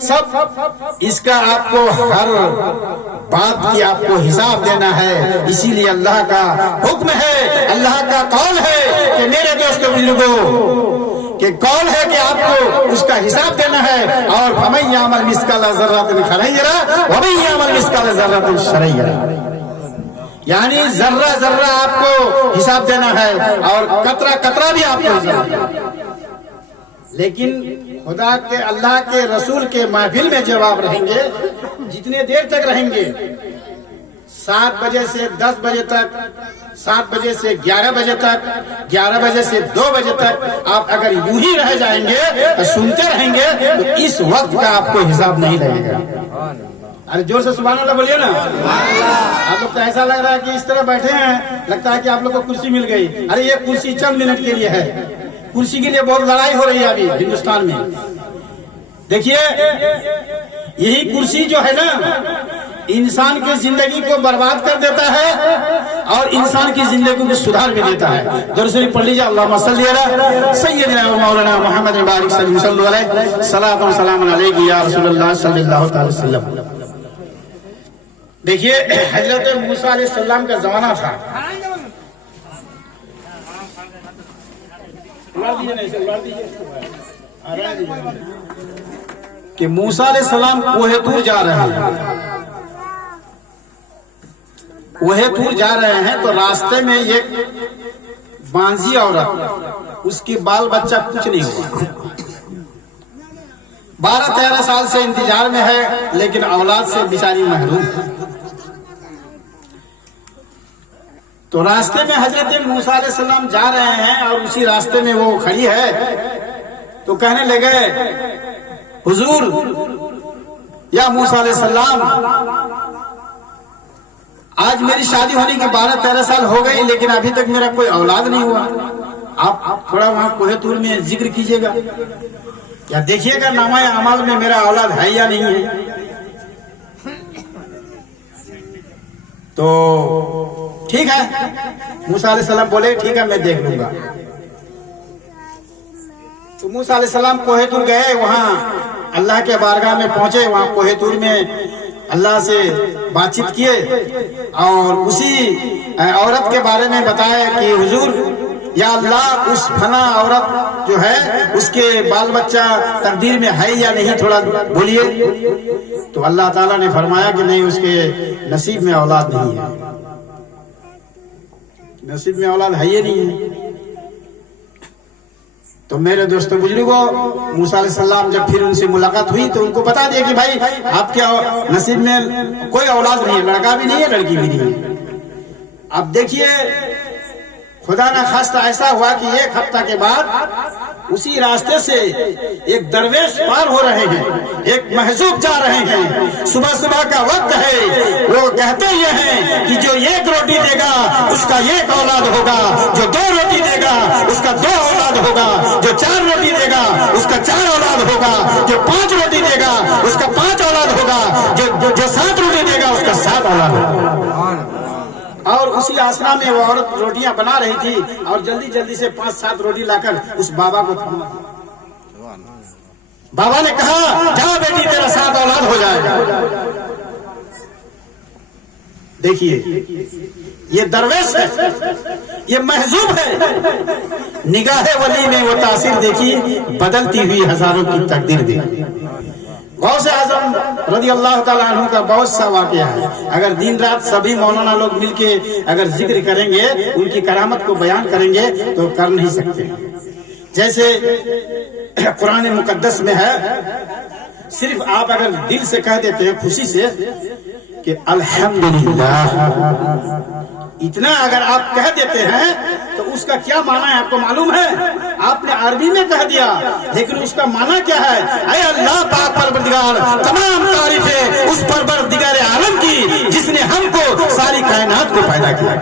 سب اس کا آپ کو ہر بات کی آپ کو حساب دینا ہے. اسی لیے اللہ کا حکم ہے, اللہ کا قول ہے کہ میرے دوستوں بزرگوں کہ قول ہے کہ آپ کو اس کا حساب دینا ہے. اور فَمَن يَعْمَلْ مِثْقَالَ ذَرَّةٍ خَيْرًا يَرَهُ وَمَن يَعْمَلْ مِثْقَالَ ذَرَّةٍ شَرًّا يَرَهُ. یعنی ذرہ ذرہ آپ کو حساب دینا ہے اور قطرہ قطرہ بھی آپ کو حساب دینا ہے. لیکن خدا کے اللہ کے رسول کے محفل میں جب آپ رہیں گے, جتنے دیر تک رہیں گے, 7 بجے سے 10 بجے تک, 7 بجے سے 11 بجے تک, 11 بجے سے 2 بجے تک آپ اگر یوں ہی رہ جائیں گے, سنتے رہیں گے, تو اس وقت کا آپ کو حساب نہیں لگے گا. ارے جور سے سبحان اللہ بولیے نا. آپ لوگ تو ایسا لگ رہا ہے کہ اس طرح بیٹھے ہیں, لگتا ہے کہ آپ لوگ کو کرسی مل گئی. ارے یہ کرسی چند منٹ کے لیے ہے. کرسی کے لیے بہت لڑائی ہو رہی ہے ابھی ہندوستان میں. دیکھیے یہی کرسی جو ہے نا, انسان کی زندگی کو برباد کر دیتا ہے اور انسان کی زندگی کو سدھار بھی دیتا ہے. درود شریف پڑھ لیجیے. اللہم صلی علی سیدنا و مولانا محمد بارک صلی علیہ صلاۃ و سلام علیک یا رسول اللہ صلی اللہ تعالی وسلم. دیکھیے حضرت موسیٰ علیہ السلام کا زمانہ تھا. کہ موسیٰ علیہ السلام کوہ طور جا رہے ہیں, کوہ طور جا رہے ہیں تو راستے میں ایک بانجی عورت, اس کی بال بچہ کچھ نہیں ہوا, 12-13 سال سے انتظار میں ہے لیکن اولاد سے بیچاری محروم ہے. تو راستے میں حضرت موسیٰ علیہ السلام جا رہے ہیں اور اسی راستے میں وہ کھڑی ہے, تو کہنے لگے حضور یا موسیٰ علیہ السلام, آج میری شادی ہونے کی 12-13 سال ہو گئی لیکن ابھی تک میرا کوئی اولاد نہیں ہوا. آپ تھوڑا وہاں کوہ طور میں ذکر کیجئے گا یا دیکھیے گا نامہ اعمال میں میرا اولاد ہے یا نہیں ہے. تو ٹھیک ہے, موسیٰ علیہ السلام بولے ٹھیک ہے میں دیکھ لوں گا. تو موسیٰ علیہ السلام کوہ طور گئے, وہاں اللہ کے بارگاہ میں پہنچے, وہاں کوہ طور میں اللہ سے بات چیت کیے اور اسی عورت کے بارے میں بتایا کہ حضور یا اللہ اس فنا عورت جو ہے اس کے بال بچہ تقدیر میں ہے یا نہیں, تھوڑا بولیے. تو اللہ تعالیٰ نے فرمایا کہ نہیں, اس کے نصیب میں اولاد نہیں ہے, نصیب میں اولاد ہے ہی نہیں ہے. تو میرے دوستوں بزرگوں, موسیٰ علیہ السلام جب پھر ان سے ملاقات ہوئی تو ان کو بتا دیا کہ بھائی آپ کے نصیب میں کوئی اولاد نہیں ہے, لڑکا بھی نہیں ہے لڑکی بھی نہیں ہے. اب دیکھیے خدا نہ خواستہ ایسا ہوا کہ 1 ہفتہ کے بعد اسی راستے سے ایک درویش پار ہو رہے ہیں, ایک محجوب جا رہے ہیں, صبح صبح کا وقت ہے, وہ کہتے یہ ہیں کہ جو 1 روٹی دے گا اس کا 1 اولاد ہوگا, جو 2 روٹی دے گا اس کا 2 اولاد ہوگا, جو 4 روٹی دے گا اس کا 4 اولاد ہوگا, جو 5 روٹی دے گا اس کا 5 اولاد ہوگا, جو 7 روٹی دے گا اس کا 7 اولاد ہوگا. اور اسی آسنا میں وہ عورت روٹیاں بنا رہی تھی اور جلدی جلدی سے 5-7 روٹی لا کر اس بابا کو تھما. بابا نے کہا جا بیٹی تیرا 7 اولاد ہو جائے گا. دیکھیے یہ درویش ہے, یہ محجوب ہے, نگاہ ولی میں وہ تاثیر دیکھی, بدلتی ہوئی ہزاروں کی تقدیر دیکھی. غوث اعظم رضی اللہ تعالیٰ عنہ کا بہت سا واقعہ ہے. اگر دن رات سبھی مولانا لوگ مل کے اگر ذکر کریں گے, ان کی کرامت کو بیان کریں گے تو کر نہیں سکتے. جیسے قرآن مقدس میں ہے, صرف آپ اگر دل سے کہہ دیتے ہیں خوشی سے کہ الحمدللہ, اتنا اگر آپ کہہ دیتے ہیں تو اس کا کیا معنی ہے آپ کو معلوم ہے؟ آپ نے عربی میں کہہ دیا لیکن اس کا معنی کیا ہے؟ اے اللہ پاک پروردگار, تمام تعریفیں اس پروردگار عالم کی جس نے ہم کو ساری کائنات کو پیدا کیا.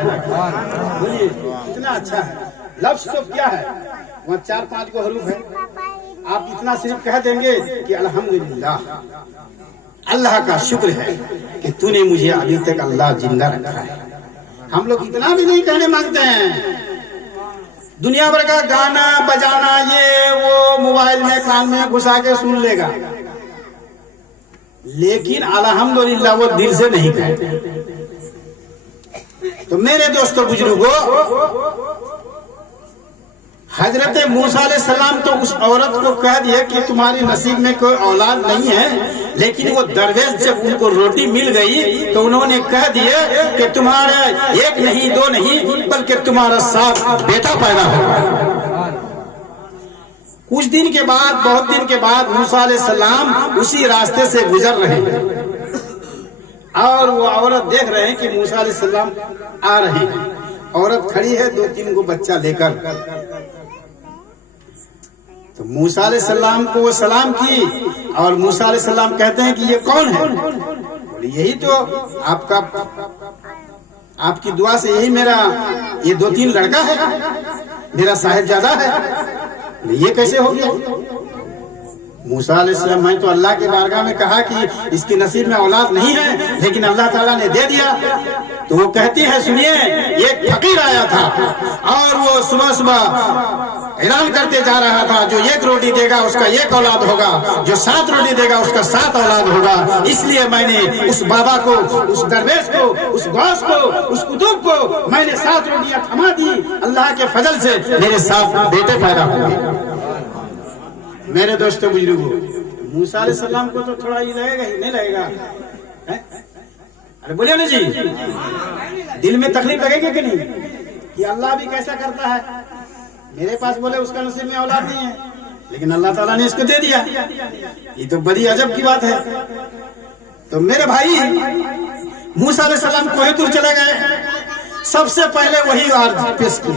اتنا اچھا ہے. لفظ تو کیا ہے, وہاں 4-5 کو حروف ہے, آپ اتنا صرف کہہ دیں گے کہ الحمدللہ, اللہ کا شکر ہے کہ تو نے مجھے ابھی تک اللہ زندہ رکھا ہے. ہم لوگ اتنا بھی نہیں کہنے مانگتے ہیں. دنیا بھر کا گانا بجانا یہ وہ موبائل میں کان میں گھسا کے سن لے گا, لیکن الحمدللہ وہ دل سے نہیں کہتے. تو میرے دوستوں بزرگوں، حضرت موسیٰ علیہ السلام تو اس عورت کو کہہ دیا کہ تمہاری نصیب میں کوئی اولاد نہیں ہے، لیکن وہ درویش جب ان کو روٹی مل گئی تو انہوں نے کہہ دیا کہ تمہارا ایک نہیں دو نہیں بلکہ تمہارا 7 بیٹا پیدا ہوگا. کچھ دن کے بعد، بہت دن کے بعد موسیٰ علیہ السلام اسی راستے سے گزر رہے ہیں اور وہ عورت دیکھ رہے ہیں کہ موسیٰ علیہ السلام آ رہے ہیں. عورت کھڑی ہے 2-3 کو بچہ لے کر. تو موسیٰ علیہ السلام کو وہ سلام کی اور موسیٰ علیہ السلام کہتے ہیں کہ یہ کون ہے؟ بولے یہی تو آپ کی دعا سے یہی میرا یہ 2-3 لڑکا ہے، میرا صاحبزادہ ہے. یہ کیسے ہو گیا؟ موسیٰ علیہ السلام میں تو اللہ کے بارگاہ میں کہا کہ اس کی نصیب میں اولاد نہیں ہے، لیکن اللہ تعالیٰ نے دے دیا. تو وہ کہتی ہے سنیے، ایک فقیر آیا تھا اور وہ صبح صبح اعلان کرتے جا رہا تھا جو 1 روٹی دے گا اس کا 1 اولاد ہوگا، جو 7 روٹی دے گا اس کا 7 اولاد ہوگا. اس لیے میں نے اس بابا کو، اس درویش کو، اس غوث کو، اس قطب کو میں نے 7 روٹیاں تھما دی. اللہ کے فضل سے میرے 7 بیٹے پیدا ہوں گے. میرے دوستوں بزرگوں، موسیٰ علیہ السلام کو تو تھوڑا ہی لگے گا، ہی نہیں لگے گا. ارے بولیے نا جی، دل میں تکلیف لگے گی کہ نہیں کہ اللہ بھی کیسا کرتا ہے. میرے پاس بولے اس کا نصیب میں اولاد نہیں ہے، لیکن اللہ تعالیٰ نے اس کو دے دیا. یہ تو بڑی عجب کی بات ہے. تو میرے بھائی، موسیٰ علیہ السلام کوہ طور چلے گئے. سب سے پہلے وہی عرض پیش کی،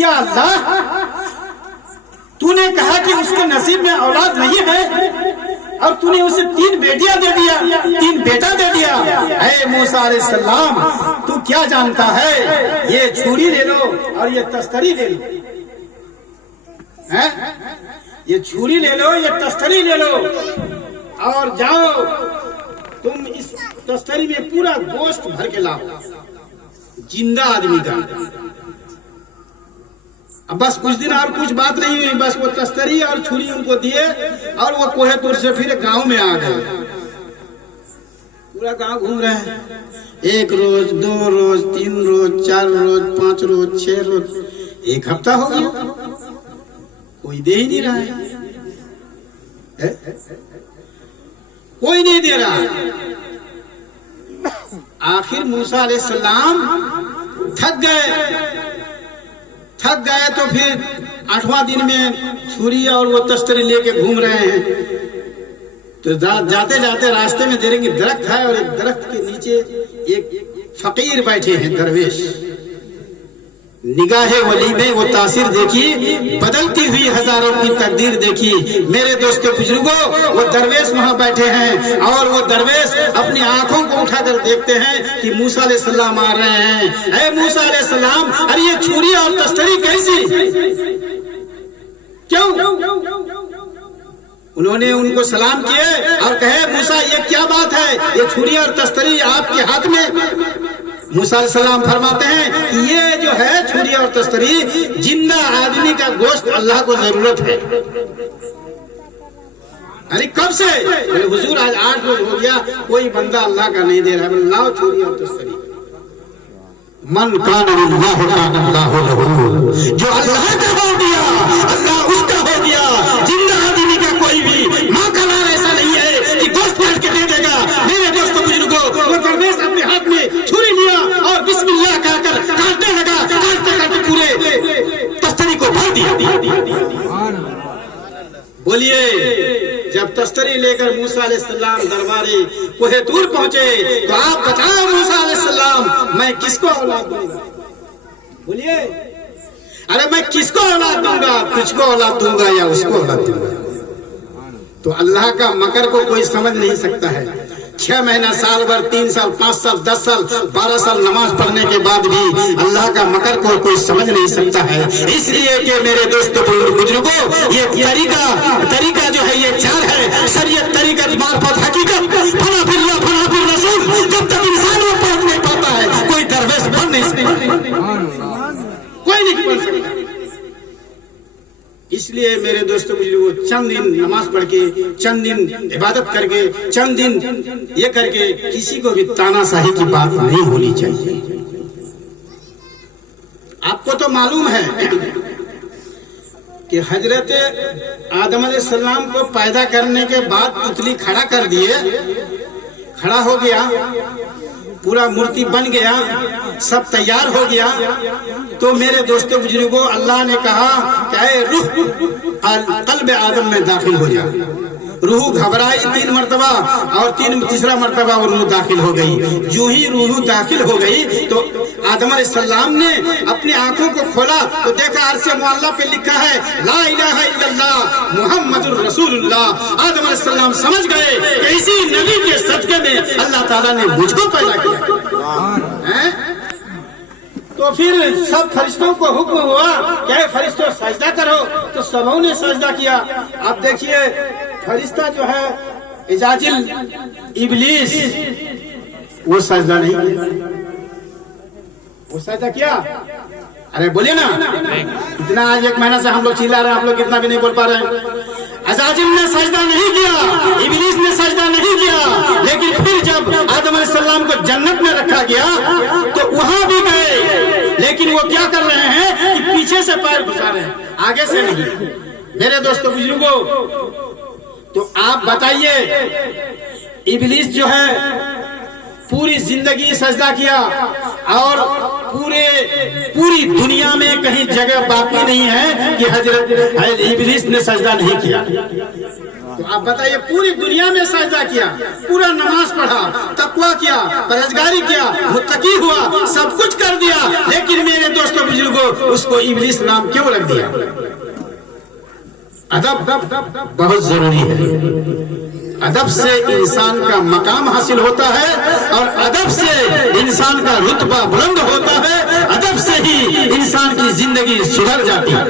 یا اللہ تو نے کہا کہ اس کے نصیب میں اولاد نہیں ہے اور تو نے اسے 3 بیٹیاں دے دیا، 3 بیٹا دے دیا. اے موسیٰ علیہ السلام، تو کیا جانتا ہے؟ یہ چھری لے لو اور یہ تستری لے لو. یہ چھری لے لو، یہ تستری لے لو اور جاؤ تم اس تستری میں پورا گوشت بھر کے لاؤ، زندہ آدمی کا. اب بس کچھ دن اور کچھ بات نہیں ہوئی، بس وہ تستری اور چھری ان کو دیے اور وہ کوہ طور سے پھر گاؤں میں آ گئے. پورا گاؤں گھوم رہے ہیں. 1 روز، 2 روز، 3 روز، 4 روز، 5 روز، 6 روز، 1 ہفتہ ہو گیا. کوئی دے ہی نہیں رہا ہے، کوئی نہیں دے رہا. آخر موسیٰ علیہ السلام تھک گئے تو پھر 8واں دن میں چھری اور وہ تستری لے کے گھوم رہے ہیں. تو جاتے جاتے راستے میں دیکھیں گے درخت ہے اور ایک درخت کے نیچے ایک فقیر بیٹھے ہیں، درویش. نگاہ ولی میں وہ تاثیر دیکھی، بدلتی ہوئی ہزاروں کی تقدیر دیکھی. میرے دوستوں بزرگوں، وہ درویش وہاں بیٹھے ہیں اور وہ درویش اپنی آنکھوں کو اٹھا کر دیکھتے ہیں کہ موسیٰ علیہ السلام آ رہے ہیں. اے موسیٰ علیہ السلام، ارے یہ چھری اور تستری کیسی؟ کیوں؟ انہوں نے ان کو سلام کیے اور کہے موسیٰ یہ کیا بات ہے، یہ چھری اور تستری آپ کے ہاتھ میں؟ موسیٰ علیہ السلام فرماتے ہیں کہ یہ جو ہے چھری اور تستری، زندہ آدمی کا گوشت اللہ کو ضرورت ہے. ارے کب سے؟ حضور آج 8 روز ہو گیا کوئی بندہ اللہ کا نہیں دے رہا ہے. لاؤ چھری اور تستری. من کان اللہ کان اللہ لہ، جو اللہ کا ہو گیا اللہ اس کا ہو گیا. زندہ آدمی کا کوئی بھی ماں کا نام ایسا نہیں ہے کہ گوشت کاٹ کے دے دے گا. میرے دوستوں بزرگوں، وہ درویش اپنے ہاتھ میں چھری لیا اور بسم اللہ کہہ کر کاٹنے لگا. کاٹتے کاٹتے پورے تستری کو بھر دیا. بولیے، جب تستری لے کر موسیٰ علیہ السلام دربارے کوہ طور پہنچے تو آپ بتاؤ موسیٰ علیہ السلام، میں کس کو اولاد دوں گا؟ بولیے، ارے میں کس کو اولاد دوں گا؟ تجھ کو اولاد دوں گا یا اس کو اولاد دوں گا؟ تو اللہ کا مکر کو کوئی سمجھ نہیں سکتا ہے. 6 مہینہ، سال بھر، 3 سال، 5 سال، 10 سال، 12 سال نماز پڑھنے کے بعد بھی اللہ کا مکر کو کوئی سمجھ نہیں سکتا ہے. اس لیے کہ میرے دوستوں بزرگوں، یہ طریقہ جو ہے یہ 4 ہے: شریعت، طریقت، معرفت، حقیقت. فنا فی اللہ، فنا فی الرسول. جب تک انسان وہ پڑھ نہیں پاتا ہے کوئی درویش بن نہیں سکتا، کوئی نہیں بن سکتا. اس لیے میرے دوستوں بزرگوں چند دن نماز پڑھ کے، چند دن عبادت کر کے، چند دن یہ کر کے کسی کو بھی تانا شاہی کی بات نہیں ہونی چاہیے۔ آپ کو تو معلوم ہے کہ حضرت آدم علیہ السلام کو پیدا کرنے کے بعد پتلی کھڑا کر دیے، کھڑا ہو گیا، پورا مورتی بن گیا، سب تیار ہو گیا، تو میرے دوستوں بزرگوں اللہ نے کہا کہ اے روح قلب آدم میں داخل ہو جا۔ روح گھبرائی 3 مرتبہ اور تیسرا مرتبہ وہ روح داخل ہو گئی۔ جو ہی روح داخل ہو گئی تو آدم علیہ السلام نے اپنی آنکھوں کو کھولا تو دیکھا عرش معلیٰ پہ لکھا ہے لا الہ الا اللہ محمد الرسول اللہ۔ آدم علیہ السلام سمجھ گئے کہ اسی نبی کے صدقے میں اللہ تعالیٰ نے مجھ کو پیدا کیا۔ تو پھر سب فرشتوں کو حکم ہوا کہ اے فرشتوں سجدہ کرو، تو سبوں نے سجدہ کیا۔ اب دیکھیے فرشتہ جو ہے اجاجل ابلیس وہ سجدہ نہیں کیا، وہ سجدہ کیا؟ ارے بولیے نا، اتنا آج 1 مہینہ سے ہم لوگ چلا رہے ہیں، آپ لوگ اتنا بھی نہیں بول پا رہے ہیں۔ اجاجل نے سجدہ نہیں کیا، ابلیس نے سجدہ نہیں کیا، لیکن پھر جب آدم علیہ السلام کو جنت میں رکھا گیا تو وہاں بھی گئے، لیکن وہ کیا کر رہے ہیں کہ پیچھے سے پیر گھسا رہے ہیں، آگے سے نہیں۔ میرے دوستوں بزرگوں تو آپ بتائیے ابلیس جو ہے پوری زندگی سجدہ کیا اور پوری دنیا میں کہیں جگہ باقی نہیں ہے کہ حضرت ابلیس نے سجدہ نہیں کیا۔ تو آپ بتائیے پوری دنیا میں سجدہ کیا، پورا نماز پڑھا، تقویٰ کیا، پرہیزگاری کیا، متقی ہوا، سب کچھ کر دیا، لیکن میرے دوستوں بزرگوں اس کو ابلیس نام کیوں رکھ دیا؟ ادب بہت ضروری ہے، ادب سے انسان کا مقام حاصل ہوتا ہے اور ادب سے انسان کا رتبہ بلند ہوتا ہے، ادب سے ہی انسان کی زندگی سدھر جاتی ہے۔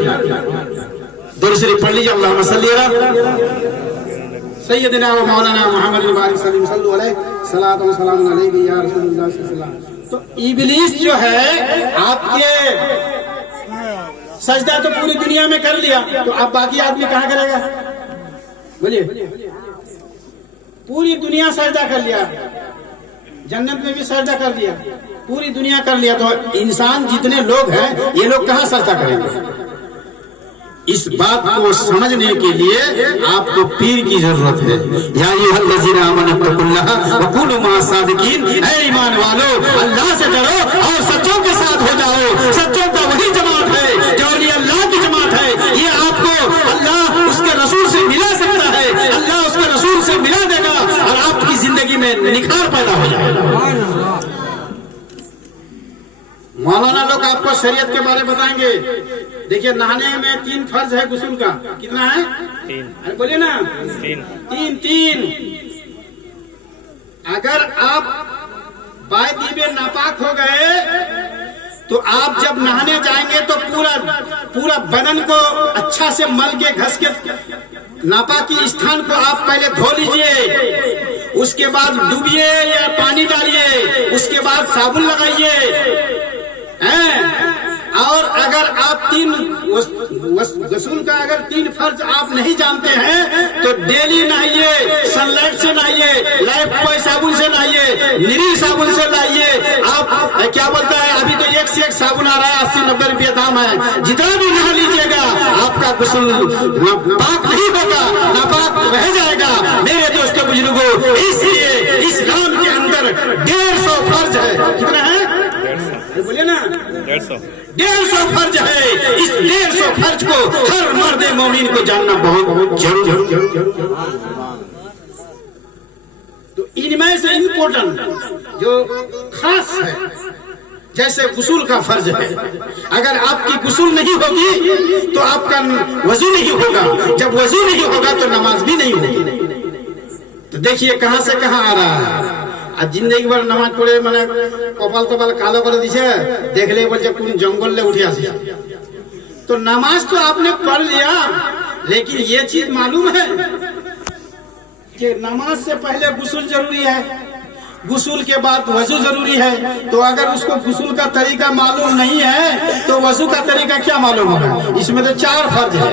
درود شریف پڑھ لیجیے، اللہم صلی علی سیدنا و مولانا محمد بارک وسلم صلو علیہ صلاۃ و سلام علیہ یا رسول اللہ صلی اللہ علیہ وسلم۔ تو ابلیس جو ہے آپ کے سجدہ تو پوری دنیا میں کر لیا، تو اب باقی آدمی کہاں کرے گا؟ بولیے، پوری دنیا سجدہ کر لیا، جنت میں بھی سجدہ کر دیا، پوری دنیا کر لیا، تو انسان جتنے لوگ ہیں یہ لوگ کہاں سجدہ کریں گے؟ اس بات کو سمجھنے کے لیے آپ کو پیر کی ضرورت ہے۔ یا ایھا الذین آمنوا اتقوا اللہ وکونوا مع الصادقین، اے ایمان والو اللہ سے ڈرو اور سچوں کے ساتھ ہو جاؤ۔ سچوں کا وہی جماعت ہے جو اولیاء اللہ کی جماعت ہے۔ یہ آپ کو اللہ اس کے رسول سے ملا سکتا ہے، اللہ اس کے رسول سے ملا دے گا اور آپ کی زندگی میں نکھار پیدا ہو جائے گا۔ مولانا لوگ آپ کو شریعت کے بارے بتائیں گے۔ دیکھیے نہانے میں 3 فرض ہے غسل کا، کتنا ہے؟ 3۔ بولیے نا، 3۔ اگر آپ بائے دیبے ناپاک ہو گئے تو آپ جب نہانے جائیں گے تو پورا بدن کو اچھا سے مل کے گھس کے ناپاکی استھان کو آپ پہلے دھو لیجئے، اس کے بعد ڈوبیے یا پانی ڈالیے، اس کے بعد صابن لگائیے، اور اگر آپ غسل کا اگر 3 فرض آپ نہیں جانتے ہیں تو ڈیلی نہائیے، سن لائٹ سے نہائیے، لائف بوائے صابن سے نہائیے، نری صابن سے نہائیے۔ آپ کیا بولتا ہے، ابھی تو 1 سے 1 صابن آ رہا ہے، 80-90 روپے دام ہے، جتنا بھی نہا لیجیے گا آپ کا غسل پاک نہیں ہوگا، ناپاک رہ جائے گا۔ میرے دوستوں بزرگوں، اس لیے اسلام کے اندر 150 فرض ہے۔ کتنا ہے؟ بولیے نا، 150 فرض ہے۔ اس 150 فرض کو ہر مرد مومن کو جاننا بہت ضروری ہے۔ تو ان میں سے امپورٹنٹ جو خاص ہے، جیسے غسل کا فرض ہے، اگر آپ کی غسل نہیں ہوگی تو آپ کا وضو نہیں ہوگا، جب وضو نہیں ہوگا تو نماز بھی نہیں ہوگی۔ تو دیکھیے کہاں سے کہاں آ رہا ہے۔ زندگی بھر نماز پڑھے মানে কপাল টপাল কালো করে দিছে, দেখলে বলছে কোন জঙ্গলে উঠে আসে। تو نماز تو آپ نے پڑھ لیا، لیکن یہ چیز معلوم ہے کہ نماز سے پہلے غسل ضروری ہے، غسل کے بعد وضو ضروری ہے۔ تو اگر اس کو غسل کا طریقہ معلوم نہیں ہے تو وضو کا طریقہ کیا معلوم ہوگا؟ اس میں تو 4 فرض ہے۔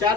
4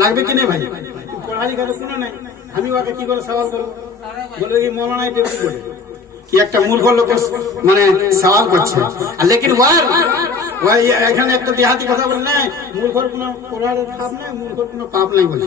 লাগবে কি নেই ভাই, পড়া লিখা তো কোনো নাই, আমি ওকে কি করে সওয়াল করব, বলবে কি মৌলানাই বেশি করে কি একটা মূর্খ লোক মানে সওয়াল করছে। আর লেকিন ওই এখানে একটা দেহাতি কথা বলে না, মূর্খর কোনো পড়ার পাপ নাই, মূর্খর কোনো পাপ নাই বলে,